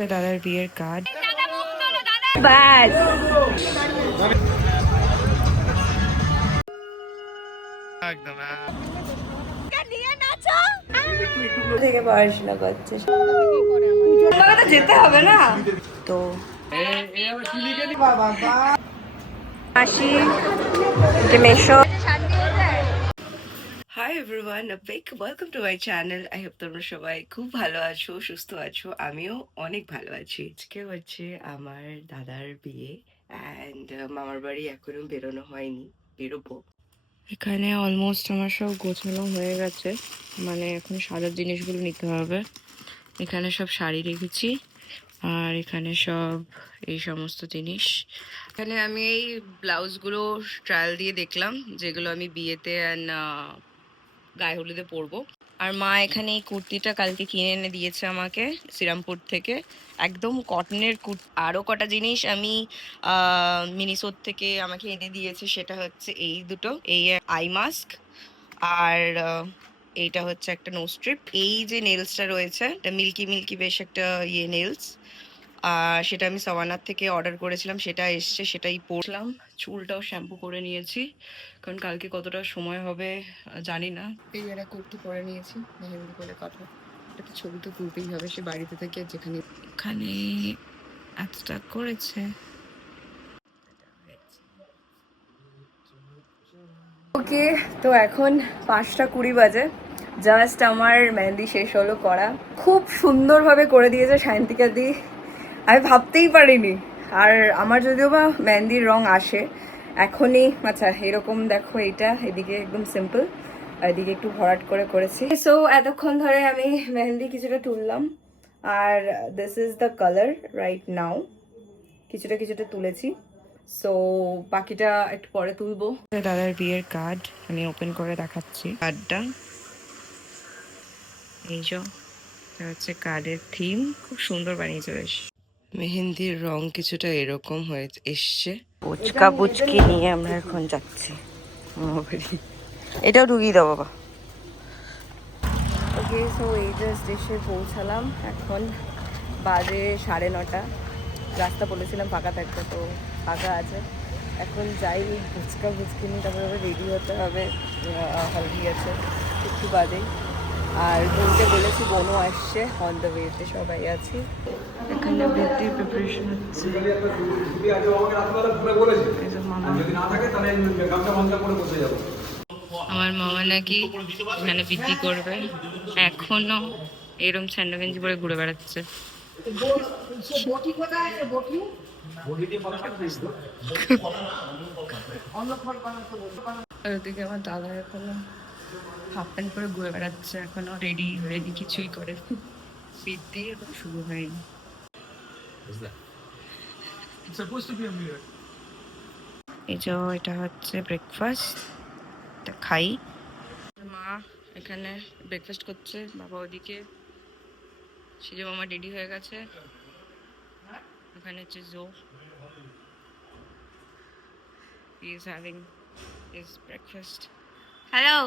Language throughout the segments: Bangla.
দাদার বিয়ের কার্ড ব্যাস একদম থেকে পড়াশোনা করছে যেতে হবে না তো আসি মেশো hi everyone welcome to my channel. I hope তোমরা সবাই খুব ভালো আছো, সুস্থ আছো। আমিও অনেক ভালো আছি। আজকে হচ্ছে আমার দাদার বিয়ে অ্যান্ড মামার বাড়ি এখনো বেরোনো হয়নি, বেরোবো। এখানে অলমোস্ট আমার সব গোছানো হয়ে গেছে, মানে এখন সাজার জিনিসগুলো নিতে হবে। এখানে সব শাড়ি রেখেছি আর এখানে সব এই সমস্ত জিনিস। এখানে আমি এই ব্লাউজগুলো ট্রায়াল দিয়ে দেখলাম, যেগুলো আমি বিয়েতে অ্যান্ড গায়ে হলুদে পরবো। আর মা এখানে এই কুর্তিটা কালকে কিনে এনে দিয়েছে আমাকে শ্রীরামপুর থেকে, একদম কটনের আরও কটা জিনিস আমি মিনিসোর থেকে আমাকে এনে দিয়েছে, সেটা হচ্ছে এই দুটো, এই আই মাস্ক আর এইটা হচ্ছে একটা নো স্ট্রিপ। এই যে নেলসটা রয়েছে এটা মিল্কি মিল্কি বেশ একটা নেলস, সেটা আমি সাওয়ানার থেকে অর্ডার করেছিলাম, সেটা এসছে, সেটাই পরলাম। চুলটাও শ্যাম্পু করে নিয়েছি কারণ কালকে কতটা সময় হবে জানি না। এই একটা কুর্তি পরে নিয়েছি মেহেন্দি বলে কথা, একটা ছবি তো তুলতেই হবে সে বাড়িতে থেকে যেখানে। এখানে এতটা করেছে। ওকে, তো এখন 5:20 বাজে, জাস্ট আমার মেহেন্দি শেষ হলো করা। খুব সুন্দরভাবে করে দিয়েছে সায়ন্তিকা দি, আমি ভাবতেই পারিনি। আর আমার যদিও বা মেহেন্দির রং আসে এখনই। আচ্ছা এরকম দেখো, এইটা এদিকে একদম সিম্পল, এদিকে একটু ভরাট করে করেছি। সো এতক্ষণ ধরে আমি মেহেন্দি কিছুটা তুললাম আর this is the colour right now. কিছুটা কিছুটা তুলেছি, সো বাকিটা একটু পরে তুলবো। দাদার বিয়ের কার্ড আমি ওপেন করে দেখাচ্ছি। কার্ডটা এই যে হচ্ছে কার্ডের থিম, খুব সুন্দর বানিয়েছে বেশ। মেহেন্দির রং কিছুটা এরকম হয়ে এসছে। পুচকা পুচকি নিয়ে আমরা এখন যাচ্ছি। এটাও ঢুকিয়ে দাও বাবা। ওকে, সো এই জাস্ট এসে পৌঁছালাম, এখন বাজে 9:30। রাস্তা বলেছিলাম ফাঁকা থাকতে, তো ফাঁকা আছে। এখন যাই ফুচকা ফুচকি নিয়ে, তারপরে আবার রেডি হতে হবে, হলদি আছে একটু বাদেই। আর বোনকে বলেছি, বোনও আসছে, অন দ্য ওয়েতে সবাই আছি। এখানে বৃদ্ধির প্রিপারেশন হচ্ছে। আমার মামা নাকি এখানে বৃদ্ধি করবে, এখনো এরম স্যান্ডো গেঞ্জি পরে ঘুরে বেড়াচ্ছে। ওদিকে আমার দাদা এখনো হাফ প্যান্ট পরে ঘুরে বেড়াচ্ছে, এখনো রেডি রেডি কিছুই করে বৃদ্ধি এখন শুরু হয়নি। এই যে এটা হচ্ছে ব্রেকফাস্ট, এটা খাই। মা এখানে ব্রেকফাস্ট করছে, বাবা ওদিকে, সেজে মামা রেডি হয়ে গেছে। এখানে হচ্ছে জো, he is having his breakfast. Hello,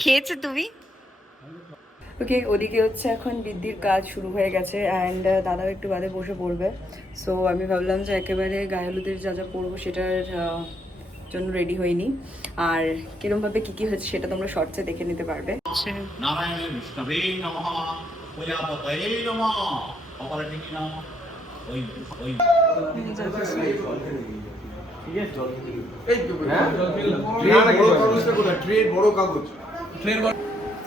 খেয়েছো তুমি? ওকে, ওদিকে হচ্ছে এখন বৃদ্ধির কাজ শুরু হয়ে গেছে অ্যান্ড দাদাও একটু বাদে বসে পড়বে। সো আমি ভাবলাম যে একেবারে গায়ে হলুদের যা যা পরবো সেটার জন্য রেডি হইনি, আর কিরমভাবে কী কী হচ্ছে সেটা তোমরা শর্টসে দেখে নিতে পারবে।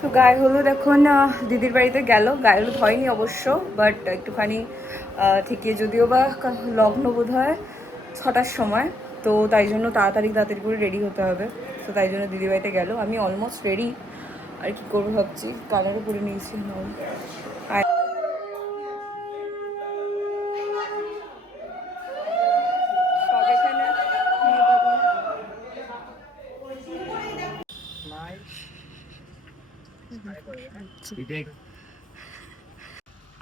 তো গায়ে হলুদ এখন দিদির বাড়িতে গেল, গায়ে হলুদ হয়নি অবশ্য, বাট একটুখানি থেকে, যদিও বা লগ্ন বোধ হয় 6টার সময়, তো তাই জন্য তাড়াতাড়ি করে রেডি হতে হবে। তো তাই জন্য দিদির বাড়িতে গেল, আমি অলমোস্ট রেডি, আর কি করবো ভাবছি, কালারও করে নিয়েছি। আর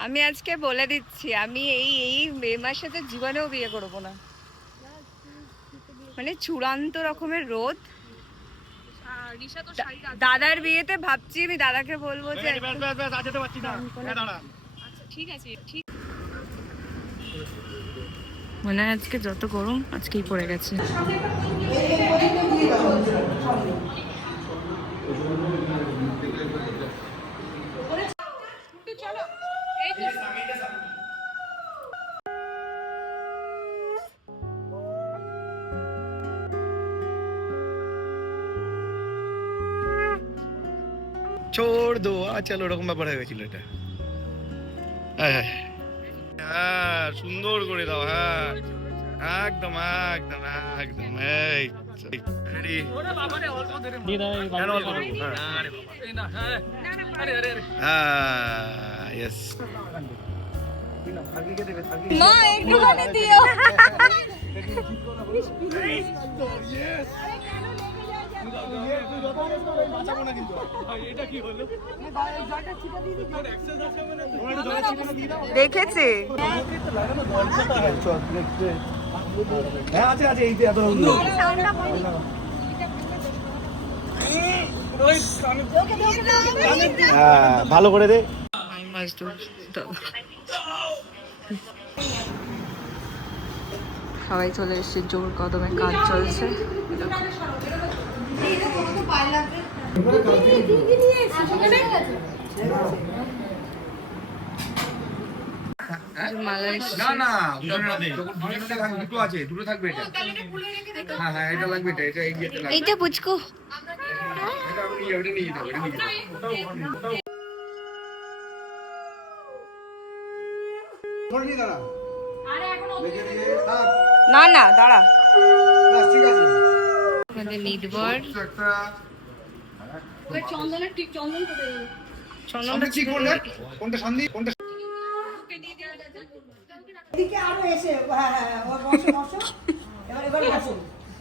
আমি আজকে বলে দিচ্ছি, আমি এই মে মাসেতে জীবনেও বিয়ে করবো না, মানে চূড়ান্ত রকমের রোদ, দাদার বিয়েতে ভাবছি আমি দাদাকে বলবো যে ঠিক আছে ঠিক মনে হয় আজকে যত গরম আজকেই পড়ে গেছে। छोड़ दो চলো ওরকম ব্যাপার হয়ে গেছিল এটা। হ্যাঁ সুন্দর করে দাও, হ্যাঁ একদম একদম একদম এই রেডি। হ্যাঁ ইয়েস মা একটুখানি দিও। দেখেছে ভালো করে দে। সবাই চলে এসেছে, জোর কদমে কাজ চলছে। এইটা পুচকু না না দাঁড়া আমাদের নির্ভর চন্দনের ঠিক চন্দন চন্দনটা ঠিক কোনটা সন্দীপ কোনটা এদিকে আরো এসে হ্যাঁ হ্যাঁ ও বসো বসো এবার বসো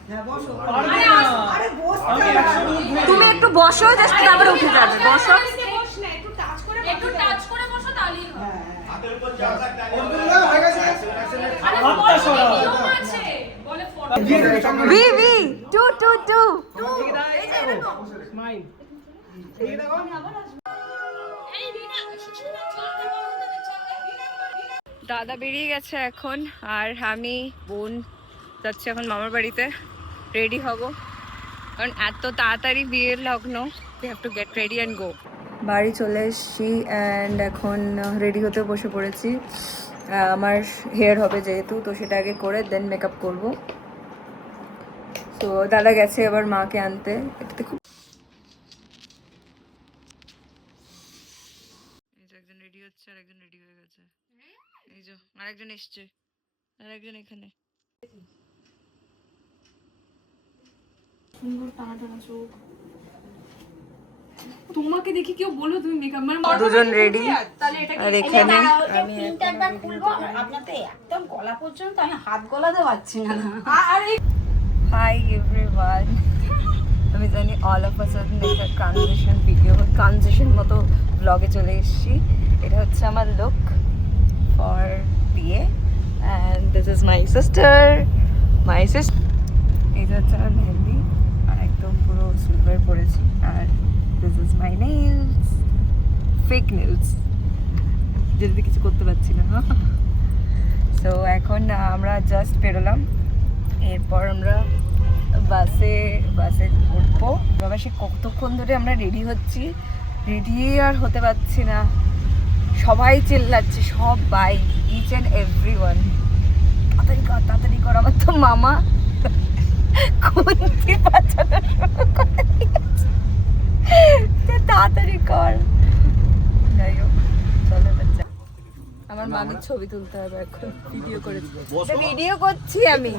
হ্যাঁ বসো আরে বসো তুমি একটু বসো, জাস্ট তারপরে উঠে যাবে। বসো একটু টাচ করে বসো তাহলেই হয় হাতের উপর যা থাকে হয়ে গেছে আরে ফটো নিয়ম আছে বলে ফটো ভি ভি টু টু টু এই রিনা দাদা বেরিয়ে গেছে এখন, আর আমি বোন যাচ্ছি এখন মামার বাড়িতে। রেডি হব কারণ এত তাড়াতাড়ি বিয়ের লগ্ন, we have to get ready and go. বাড়ি চলে এসেছি অ্যান্ড এখন রেডি হতে বসে পড়েছি। আমার হেয়ার হবে যেহেতু, তো সেটা আগে করে দেন মেকআপ করবো। তো দাদা গেছে এবার মাকে আনতে। এটাতে খুব একজন রেডি হচ্ছে আর একজন রেডি হয়ে গেছে। এই যে আরেকজন এসছে, আরেকজন এখানে। সুন্দর টানা টানা চোখ। তোমাকে দেখি কেউ বলো তুমি মেকআপ মানে দুজন রেডি আর এখানে আমি তিনটা একবার খুলবো আপনাদের একদম গলা পর্যন্ত আমি হাত গলাতে পারছি না আরে হাই এভরিওয়ান। আমি জানি অল অফ আ সাডেন একটা ট্রানজিশন ভিডিও, ট্রানজিশন মতো ব্লগে চলে এসেছি। এটা হচ্ছে আমার লুক ফর বিয়ে and this is my sister. এটা হচ্ছে আমার মেহেন্দি, আর একদম পুরো সিলভার পরেছি। আর this is my nails, fake nails, যেটাতে কিছু করতে পারছি না। সো এখন আমরা জাস্ট বেরোলাম, এরপর আমরা বাসে উঠবো। বাবা সে কতক্ষণ ধরে আমরা রেডি হচ্ছি, রেডি আর হতে পারছি না। সবাই চিল্লাচ্ছে, সবাই, ইচ অ্যান্ড এভরি ওয়ান, তাড়াতাড়ি কর। আমার তো মামা খুন্তি বাঁচানো শুরু করে দিয়েছে, তাড়াতাড়ি কর। যাই হোক চলো বাচ্চা, আমার মামির ছবি তুলতে হবে এখন। ভিডিও করেছি, ভিডিও করছি আমি।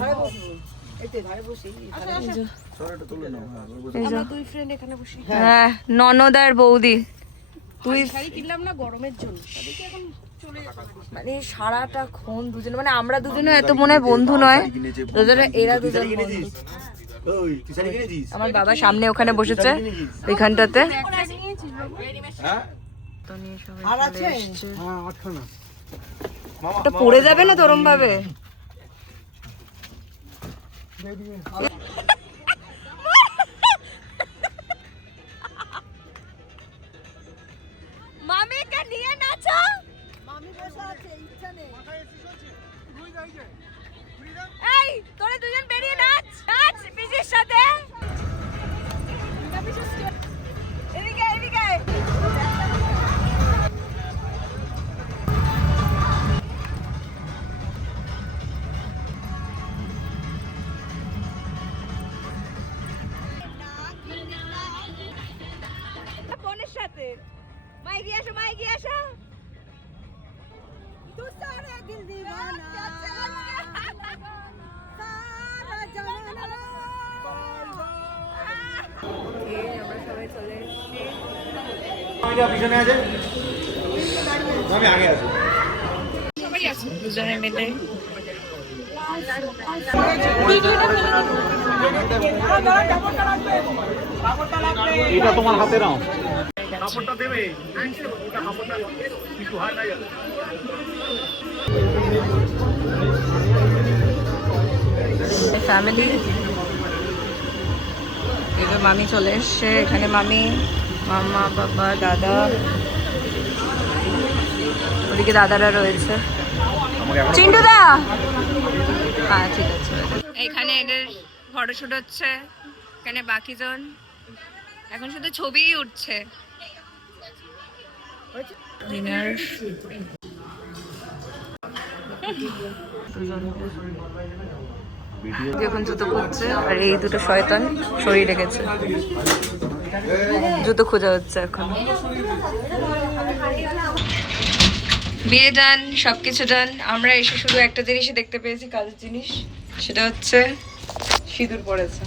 হ্যাঁ ননদ আর বৌদি, তুই কিনলাম না গরমের জন্য, মানে সারাটা ক্ষণ দুজনে, মানে আমরা দুজনে এত মনে হয় বন্ধু নয়, দুজনে এরা দুজন বন্ধু। আমার বাবা সামনে ওখানে বসেছে ওইখানটাতে। ওটা পড়ে যাবে না তোরম ভাবে? এই তোরা দুজন বেরিয়ে নাচ নাচ পিসির সাথে এদিকে এদিকে বোনের সাথে মাইকি আসো মাইকি আসো तू सारा दिल दीवाना सारा जमाना আমরা সবাই চলে এসেছি পিছনে আছে আমি আগে আছি দুজনে মিলে এটা তোমার হাতে নাও কাপড়টা দেবে ওটা কাপড়টা কিছু হয় না যাবে ফ্যামিলি এবার মামি চলে এসছে এখানে মামি মামা বাবা দাদা ওদিকে দাদারা রয়েছে চিন্টু দা হ্যাঁ ঠিক আছে এখানে এদের ফটোশুট হচ্ছে এখানে বাকিজন এখন শুধু ছবিই উঠছে ডিনার এখন জুতো খুঁজছে আর এই দুটো শয়তান শরীর রেখেছে জুতো খোঁজা হচ্ছে এখন বিয়ে ডান সবকিছু ডান আমরা এসে শুধু একটা জিনিসই দেখতে পেয়েছি কাজের জিনিস সেটা হচ্ছে সিঁদুর পড়েছে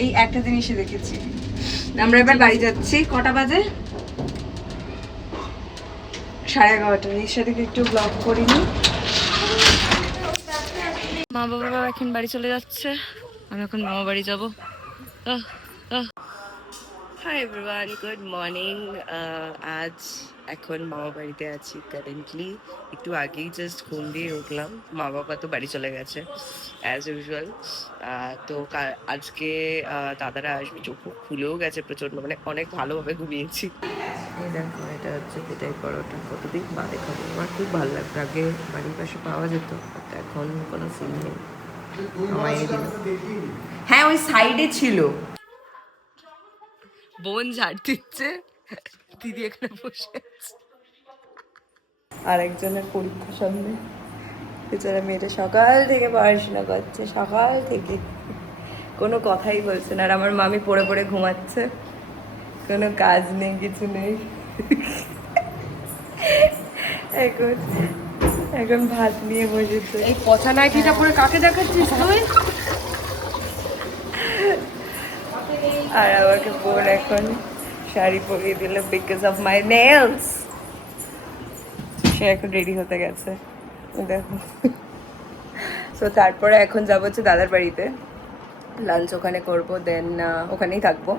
এই একটা জিনিসই দেখেছি আমরা এবার বাড়ি যাচ্ছি কটা বাজে 11:30 এর সাথে একটু ব্লগ করিনি মা বাবা এখন বাড়ি চলে যাচ্ছে আমি এখন মামা বাড়ি যাবো হাই এভরিওয়ান গুড মর্নিং আজ এখন মামা বাড়িতে আছি কারেন্টলি একটু আগেই জাস্ট ঘুম দিয়ে উঠলাম মা বাবা তো বাড়ি চলে গেছে অ্যাজ ইউজুয়াল তো আজকে দাদারা আসবে চোখ খুলেও গেছে প্রচণ্ড মানে অনেক ভালোভাবে ঘুমিয়েছি এই দেখো এটা হচ্ছে পেটাই পরোটা কতদিন বাদে খাবো আমার খুব ভালো লাগতো আগে বাড়ির পাশে পাওয়া যেত বাট এখন কোনো সিন নেই আমায় দিল হ্যাঁ ওই সাইডে ছিল বোন ঝাড় দিচ্ছে দিদি এখানে বসে আছে আর একজনের পরীক্ষা সামনে বেচারা মেয়েটা সকাল থেকে পড়াশোনা করছে সকাল থেকে কোনো কথাই বলছে না আর আমার মামি পড়ে পড়ে ঘুমাচ্ছে কোনো কাজ নেই কিছু নেই এখন এখন ভাত নিয়ে বসেছে এই পচা নাইটিটা পরে কাকে দেখাচ্ছিস তুই আর আমাকে বোন এখন শাড়ি পরিয়ে দিল বিকজ অফ মাই নেলস সে এখন রেডি হতে গেছে দেখো তো তারপরে এখন যাবো হচ্ছে দাদার বাড়িতে লাঞ্চ ওখানে করবো দেন ওখানেই থাকবো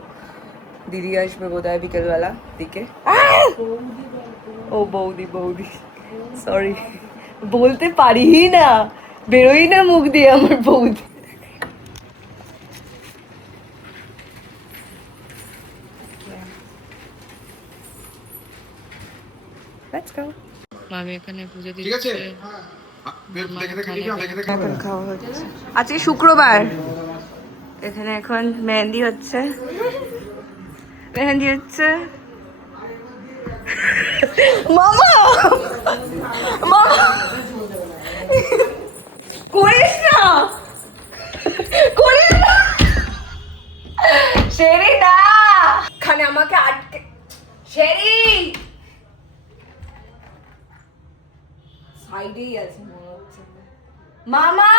দিদি আসবে বোধহয় বিকেলবেলা দিকে ও বৌদি বৌদি সরি বলতে পারি না বেরোই না মুখ দিয়ে আমার বৌদি Let's go. মামি এখানে পুজো দিচ্ছে ঠিক আছে দেখে দেখে নিও দেখে দেখে এখন খাওয়া হচ্ছে আজকে শুক্রবার এখানে এখন মেহেন্দি হচ্ছে মেহেন্দি হচ্ছে মামা মামা করিস না করিস না শেরি না খানে আমাকে আটকে শেরি সাইডেই আছে মনে হচ্ছে মামা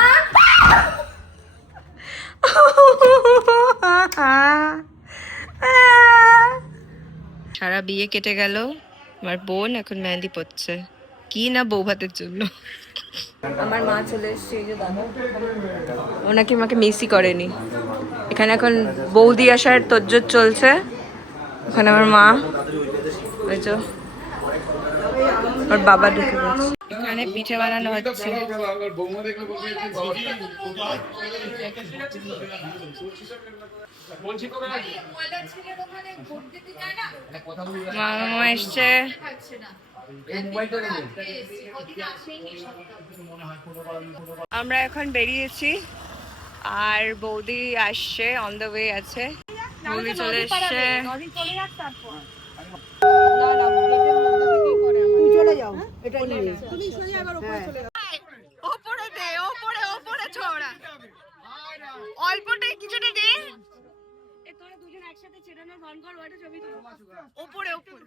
সারা বিয়ে কেটে গেল আমার বোন এখন মেহেন্দি পড়ছে কি না বউ ভাতের জন্য আমার মা চলে এসছে এই যে দাদা ওনাকে আমাকে মিসই করেনি এখানে এখন বৌদি আসার তোজ্জোর চলছে ওখানে আমার মা ওই যে ওর বাবা ঢুকে গেছে এখানে পিঠে বানানো হচ্ছে মামা এসছে আমরা এখন বেরিয়েছি আর বৌদি আসছে, অন দ্য ওয়ে আছে। বৌদি চলে এসছে। তুই চলে যাও, এটা নিয়ে তুমি সোজা এবার উপরে চলে যাও। ওপরে দে, ওপরে ওপরে ছোড়া, অল্পটাই কিছুটা দে। তোরা দুজন একসাথে ছেড়ানোর ভান কর, ওটা ছবি তুল। ওপরে ওপরে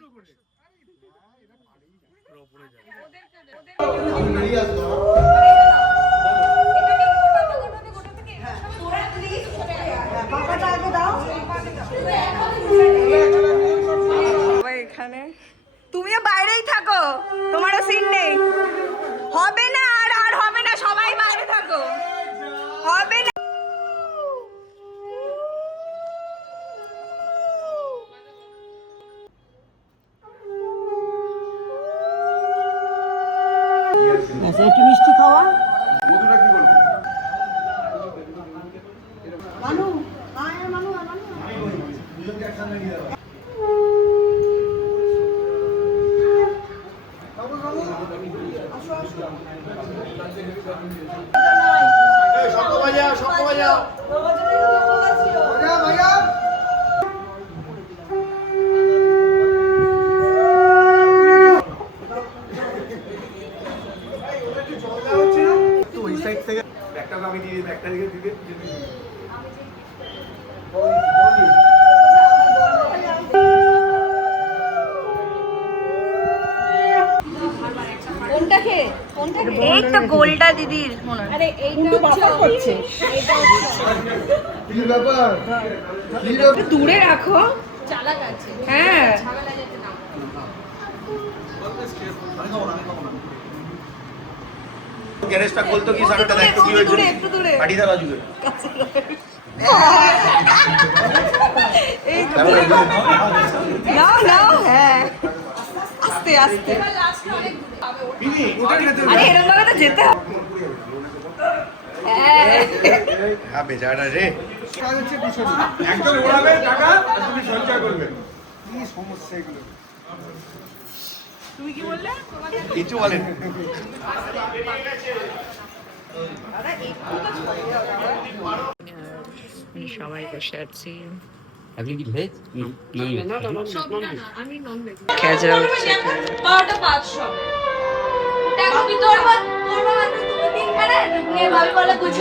পাখাটা আগে দাও। সবাই এখানে, তুমিও বাইরেই থাকো, তোমারও সিন নেই। হবে না, আর হবে না, সবাই বাইরে থাকো, হবে না। আচ্ছা, একটু মিষ্টি খাওয়া। মানু, আয় মানু, মানু। এই তো গোলটা দিদির মনে হয়। আরে কিন্তু বাবা করছে। দূরে রাখো, হ্যাঁ। গ্যারেজটা খুলতো কি সারাটা দেখতো কি হয়েছিল একটু দূরে পাঠিয়ে দাও রাজুকে এই তো নাও নাও, হ্যাঁ আস্তে আস্তে। আরে এরকম ভাবে তো যেতে হবে। হ্যাঁ বেচারা রে একজন ওড়াবে টাকা আর তুমি সঞ্চয় করবে কি সমস্যা এগুলো। তুমি কি বললে? কিছু বলেন সবাই বসে আছি, আপনি কি ভেজ? খেজা হচ্ছে।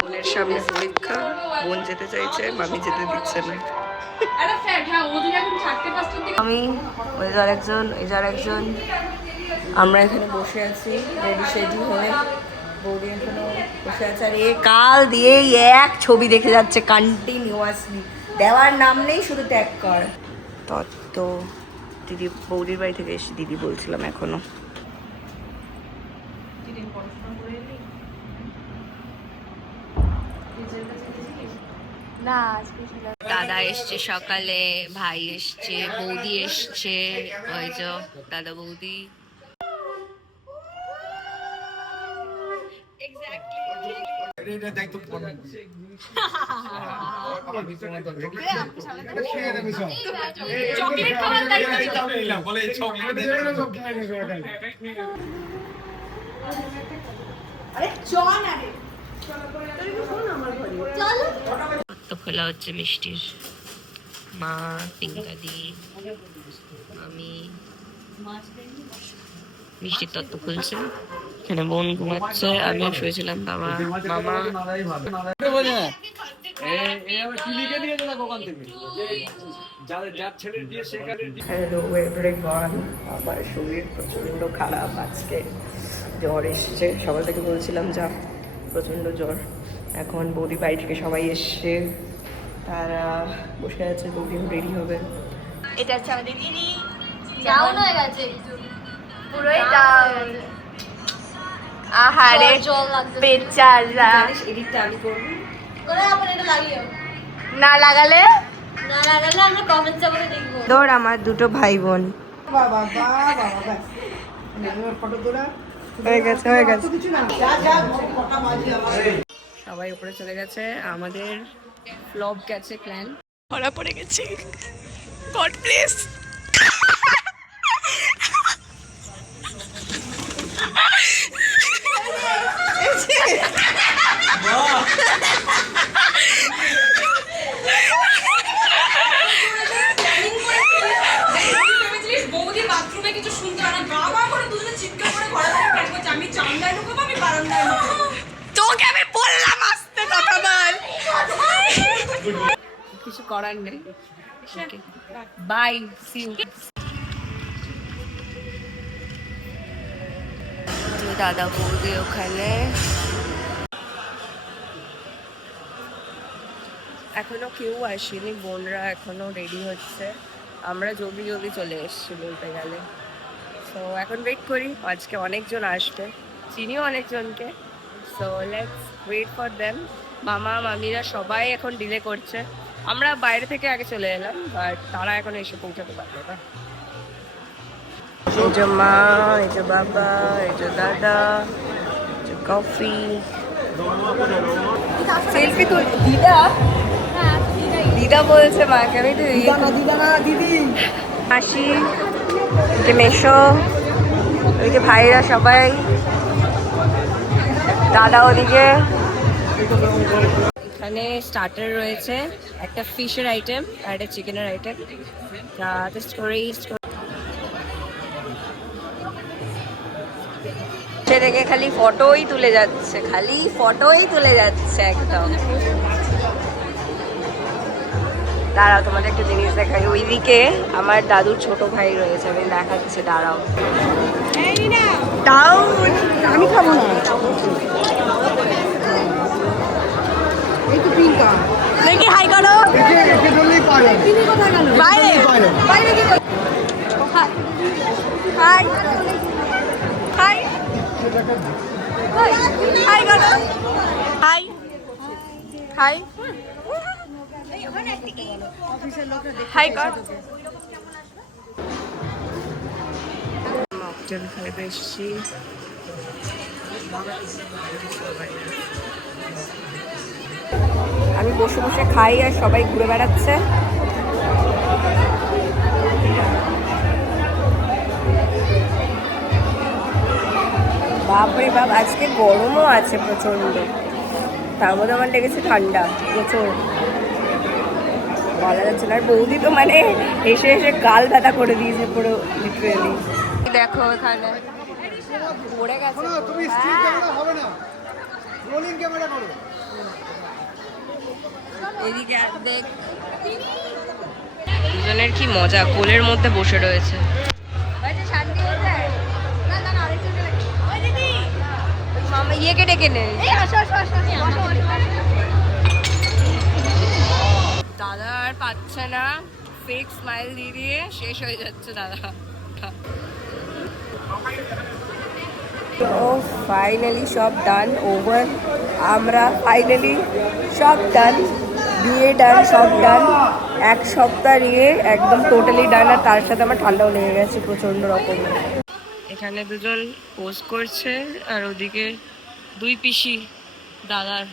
বোনের সামনে পরীক্ষা, বোন যেতে চাইছে, মামি যেতে দিচ্ছে না। আমি ওই যার একজন, এই যার একজন, আমরা এখানে বসে আছি রেডি সেডি হয়ে। বৌদি এখানে বসে আছে, আর এ কাল দিয়ে এক ছবি দেখে যাচ্ছে কন্টিনিউয়াসলি, দেওয়ার নাম নেই, শুধু ট্যাগ কর। তত্ত্ব দিদি, বৌদির বাড়ি থেকে এসে দিদি বলছিলাম এখনো। দাদা এসছে সকালে, ভাই এসছে, বৌদি এসছে, ওই যে দাদা বৌদি। খোলা হচ্ছে মিষ্টির, মা, পিঙ্কাদি, আমি মিষ্টির তত্ত্ব খুলছে। এখানে বোন ঘুমাচ্ছে, আমিও শুয়েছিলাম, বাবা, মামা। হ্যালো এভরিওয়ান, আমার শরীর প্রচণ্ড খারাপ, আজকে জ্বর এসছে, সকাল থেকে বলছিলাম যা প্রচণ্ড জ্বর। এখন বৌদি বাড়ি থেকে সবাই এসছে, তারা বসে আছে, বৌদি রেডি হবে। এটা হচ্ছে আমাদের দিদি, ডাউন হয়ে গেছে, পুরোই ডাউন। আহারে জল লাগছে। বেচারা, এডিটটা আমি করব করে আবার এটা লাগিও, না লাগালে না লাগালে আমরা কমেন্ট করে দেখবো। ধর আমার দুটো ভাই বোন। বাবা বাবা বাবা, ব্যাস ফটো তোলা হয়ে গেছে, হয়ে গেছে। কিছু না, যা যা কটা বাজে আমার। সবাই উপরে চলে গেছে, আমাদের ফ্লপ গেছে প্ল্যান, ধরা পড়ে গেছি। God please. বৌদি বাথরুমে কিছু শুনতে পারে না, বাবা করে দুজনে চিৎকার করে ঘরে প্ল্যান করছে, আমি জানলায় ঢুকবো, আমি বারান্দায় ঢুকবো। তোকে আমি বললাম আসতে কথা বল। কিছু করার নেই। Bye, see you. দাদা বৌদি ওখানে এখনো কেউ আসেনি, বোনরা এখনো রেডি হচ্ছে। আমরা জলদি জলদি চলে এসেছি বলতে গেলে। তো এখন ওয়েট করি, আজকে অনেকজন আসবে, চিনিও অনেকজনকে। So let's wait for them. মামা মামিরা সবাই এখন ডিলে করছে। আমরা বাইরে থেকে আগে চলে এলাম, বাট তারা এখন এসে পৌঁছাতে পারবে না। এই যে মা, এই যে বাবা, এই যে দাদা, এই যে কফি। সেলফি তুল। দিদা দিদা বলছে মাকে, আমি তো দিদি হাসি। যে মেশো, ওইদিকে ভাইরা সবাই, দাদা ওদিকে। এখানে স্টার্টার রয়েছে, একটা ফিশের আইটেম আর একটা চিকেনের আইটেম। জাস্ট করে দেখে খালি ফটোই তুলে যাচ্ছে, খালি ফটোই তুলে যাচ্ছে একদম। দাঁড়াও তোমাদের একটা জিনিস দেখাই, ওইদিকে আমার দাদুর ছোট ভাই রয়েছে, আমি দেখাচ্ছি, দাঁড়াও। আমি খাবো না। এই তো পিঙ্কা। দেখি হাই করো। বাইরে বাইরে কি করো? হাই হাই হাই হাই করো। হাই হাই হাই কর। মকটেল খাইতে এসেছি। আমি বসে বসে খাই আর সবাই ঘুরে বেড়াচ্ছে। বাপরে বাপ, আজকে গরমও আছে প্রচন্ড, তার মধ্যে আমার লেগেছে ঠান্ডা প্রচুর, বলা যাচ্ছে না। আর বৌদি তো মানে এসে এসে গাল ব্যথা করে দিয়েছে পুরো লিটারেলি। দেখো এখানে পড়ে গেছে। তুমি স্টিল ক্যামেরা হবে না, রোলিং ক্যামেরা করো। এদিকে দেখ, দুজনের কি মজা, কোলের মধ্যে বসে রয়েছে। মামা ইয়েকে ডেকে নে। দাদা আর পাচ্ছে না, ফেক স্মাইল দিয়ে দিয়ে শেষ হয়ে যাচ্ছে দাদা। ও ফাইনালি সব ডান, ওভার। আমরা ফাইনালি সব ডান, বিয়ে ডান, সব ডান। এক সপ্তাহ নিয়ে একদম টোটালি ডান। আর তার সাথে আমার ঠান্ডাও লেগে গেছে প্রচন্ড রকমের। এখানে দুজন পোজ করছে আর ওদিকে দুই পিসি দাদার।